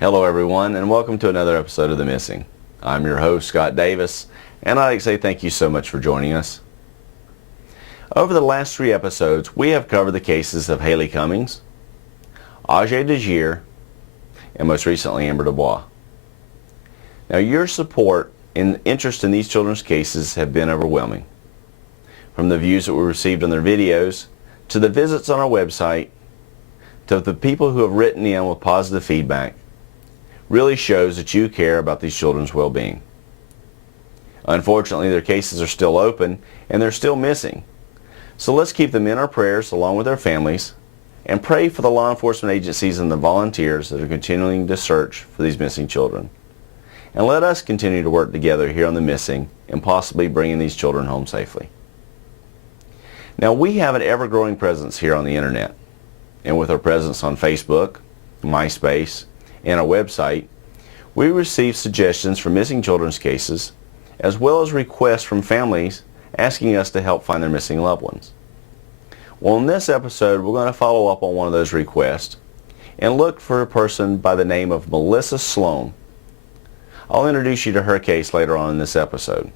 Hello everyone, and welcome to another episode of The Missing. I'm your host, Scott Davis, and I'd like to say thank you so much for joining us. Over the last 3 episodes, we have covered the cases of Haley Cummings, Ajay Desir, and most recently Amber Dubois. Now, your support and interest in these children's cases have been overwhelming. From the views that we received on their videos, to the visits on our website, to the people who have written in with positive feedback, really shows that you care about these children's well-being. Unfortunately, their cases are still open and they're still missing. So let's keep them in our prayers along with their families and pray for the law enforcement agencies and the volunteers that are continuing to search for these missing children. And let us continue to work together here on The Missing and possibly bringing these children home safely. Now, we have an ever-growing presence here on the internet, and with our presence on Facebook, MySpace, and our website, we receive suggestions for missing children's cases, as well as requests from families asking us to help find their missing loved ones. Well, in this episode, we're going to follow up on one of those requests and look for a person by the name of Melisa Sloan. I'll introduce you to her case later on in this episode.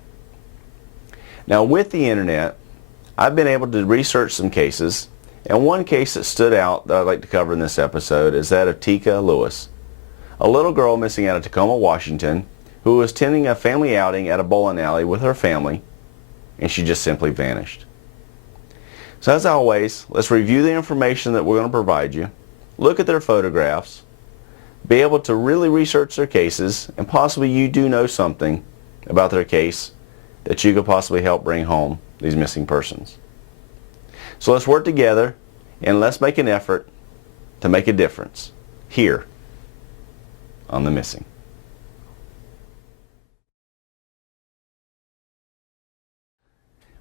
Now, with the internet, I've been able to research some cases, and one case that stood out that I'd like to cover in this episode is that of Teekah Lewis, a little girl missing out of Tacoma, Washington, who was attending a family outing at a bowling alley with her family, and she just simply vanished. So as always, let's review the information that we're going to provide you, look at their photographs, be able to really research their cases, and possibly you do know something about their case that you could possibly help bring home these missing persons. So let's work together and let's make an effort to make a difference here on The Missing.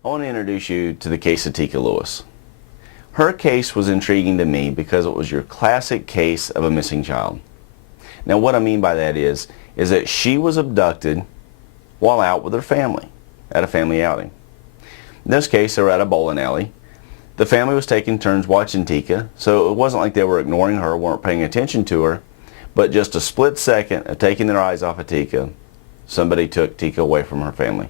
I want to introduce you to the case of Teekah Lewis. Her case was intriguing to me because it was your classic case of a missing child. Now, what I mean by that is that she was abducted while out with her family at a family outing. In this case, they were at a bowling alley. The family was taking turns watching Teekah, so it wasn't like they were ignoring her, weren't paying attention to her, but just a split second of taking their eyes off of Teekah, somebody took Teekah away from her family.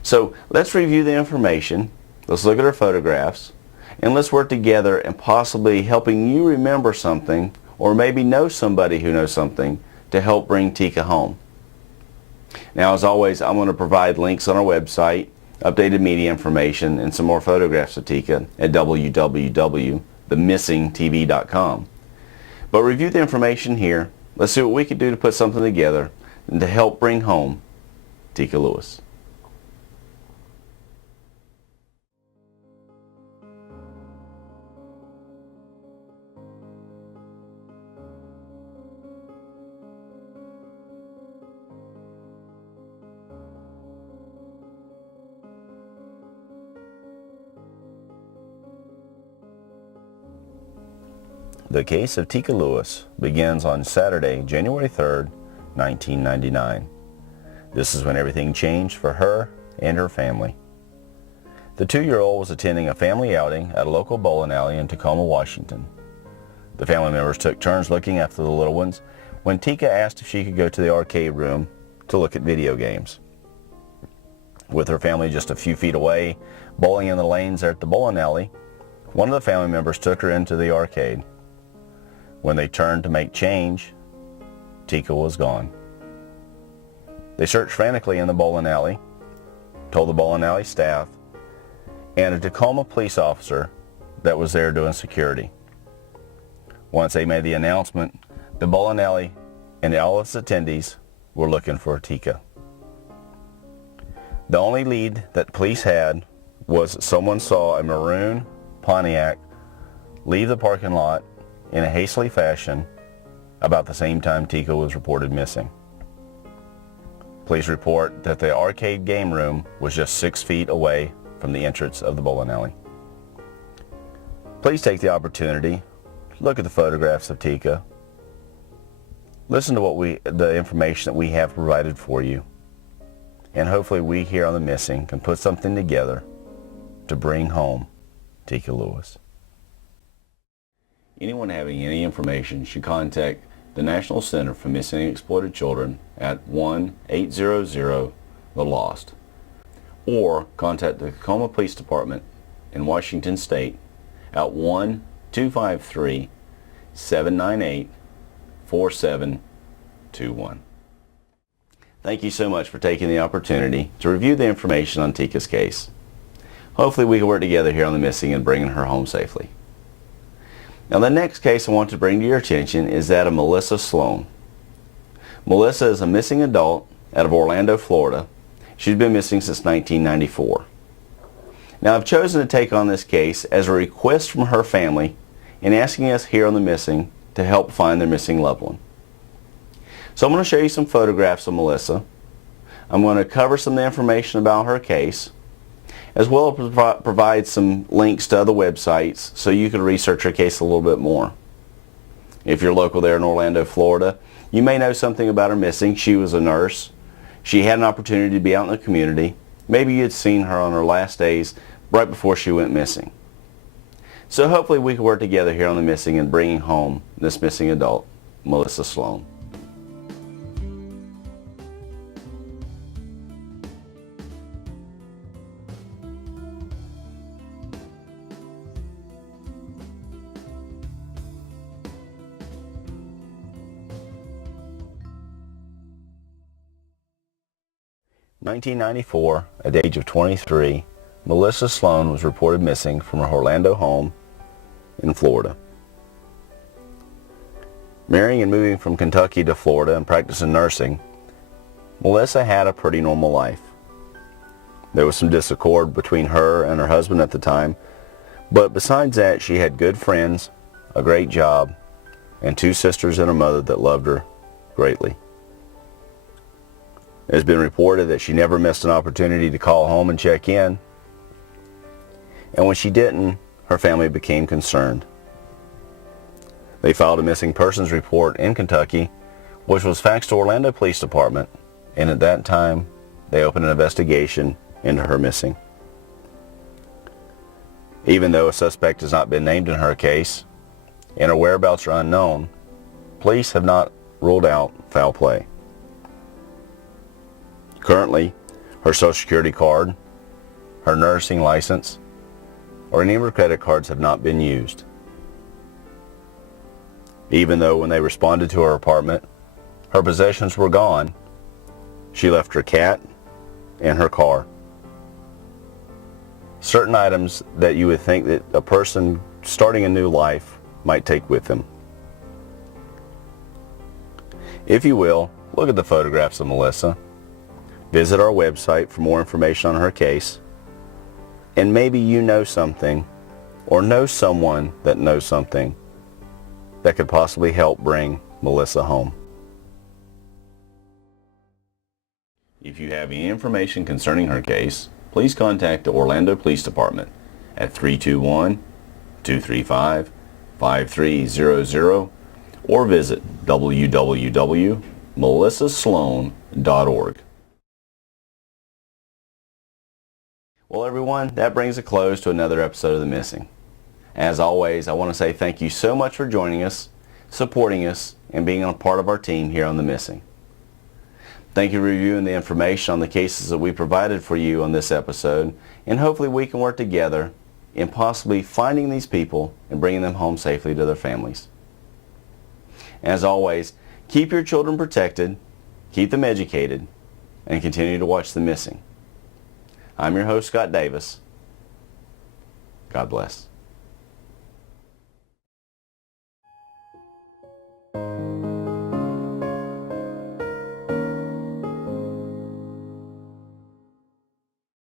So let's review the information, let's look at her photographs, and let's work together and possibly helping you remember something, or maybe know somebody who knows something, to help bring Teekah home. Now, as always, I'm going to provide links on our website, updated media information, and some more photographs of Teekah at www.themissingtv.com. But review the information here. Let's see what we can do to put something together and to help bring home Teekah Lewis. The case of Teekah Lewis begins on Saturday, January 3rd, 1999. This is when everything changed for her and her family. The 2-year-old was attending a family outing at a local bowling alley in Tacoma, Washington. The family members took turns looking after the little ones when Teekah asked if she could go to the arcade room to look at video games. With her family just a few feet away, bowling in the lanes there at the bowling alley, one of the family members took her into the arcade. When they turned to make change, Teekah was gone. They searched frantically in the bowling alley, told the bowling alley staff, and a Tacoma police officer that was there doing security. Once they made the announcement, the bowling alley and all its attendees were looking for Teekah. The only lead that the police had was someone saw a maroon Pontiac leave the parking lot in a hastily fashion about the same time Teekah was reported missing. Police report that the arcade game room was just 6 feet away from the entrance of the bowling alley. Please take the opportunity, look at the photographs of Teekah, listen to the information that we have provided for you, and hopefully we here on The Missing can put something together to bring home Teekah Lewis. Anyone having any information should contact the National Center for Missing and Exploited Children at 1-800-THE-LOST, or contact the Tocama Police Department in Washington State at 1-253-798-4721. Thank you so much for taking the opportunity to review the information on Teekah's case. Hopefully we can work together here on the missing and bringing her home safely. Now the next case I want to bring to your attention is that of Melisa Sloan. Melisa is a missing adult out of Orlando, Florida. She's been missing since 1994. Now I've chosen to take on this case as a request from her family in asking us here on the missing to help find their missing loved one. So I'm going to show you some photographs of Melisa. I'm going to cover some of the information about her case, as well as provide some links to other websites so you can research her case a little bit more. If you're local there in Orlando, Florida, you may know something about her missing. She was a nurse. She had an opportunity to be out in the community. Maybe you'd seen her on her last days right before she went missing. So hopefully we can work together here on the missing and bringing home this missing adult, Melisa Sloan. In 1994, at the age of 23, Melisa Sloan was reported missing from her Orlando home in Florida. Marrying and moving from Kentucky to Florida and practicing nursing, Melisa had a pretty normal life. There was some discord between her and her husband at the time, but besides that, she had good friends, a great job, and two sisters and a mother that loved her greatly. It has been reported that she never missed an opportunity to call home and check in. And when she didn't, her family became concerned. They filed a missing persons report in Kentucky, which was faxed to Orlando Police Department, and at that time, they opened an investigation into her missing. Even though a suspect has not been named in her case, and her whereabouts are unknown, police have not ruled out foul play. Currently, her Social Security card, her nursing license, or any of her credit cards have not been used. Even though when they responded to her apartment, her possessions were gone, she left her cat and her car. Certain items that you would think that a person starting a new life might take with them. If you will, look at the photographs of Melisa. Visit our website for more information on her case, and maybe you know something or know someone that knows something that could possibly help bring Melisa home. If you have any information concerning her case, please contact the Orlando Police Department at 321-235-5300 or visit www.melisasloan.org. Well, everyone, that brings a close to another episode of The Missing. As always, I want to say thank you so much for joining us, supporting us, and being a part of our team here on The Missing. Thank you for reviewing the information on the cases that we provided for you on this episode, and hopefully we can work together in possibly finding these people and bringing them home safely to their families. As always, keep your children protected, keep them educated, and continue to watch The Missing. I'm your host, Scott Davis. God bless.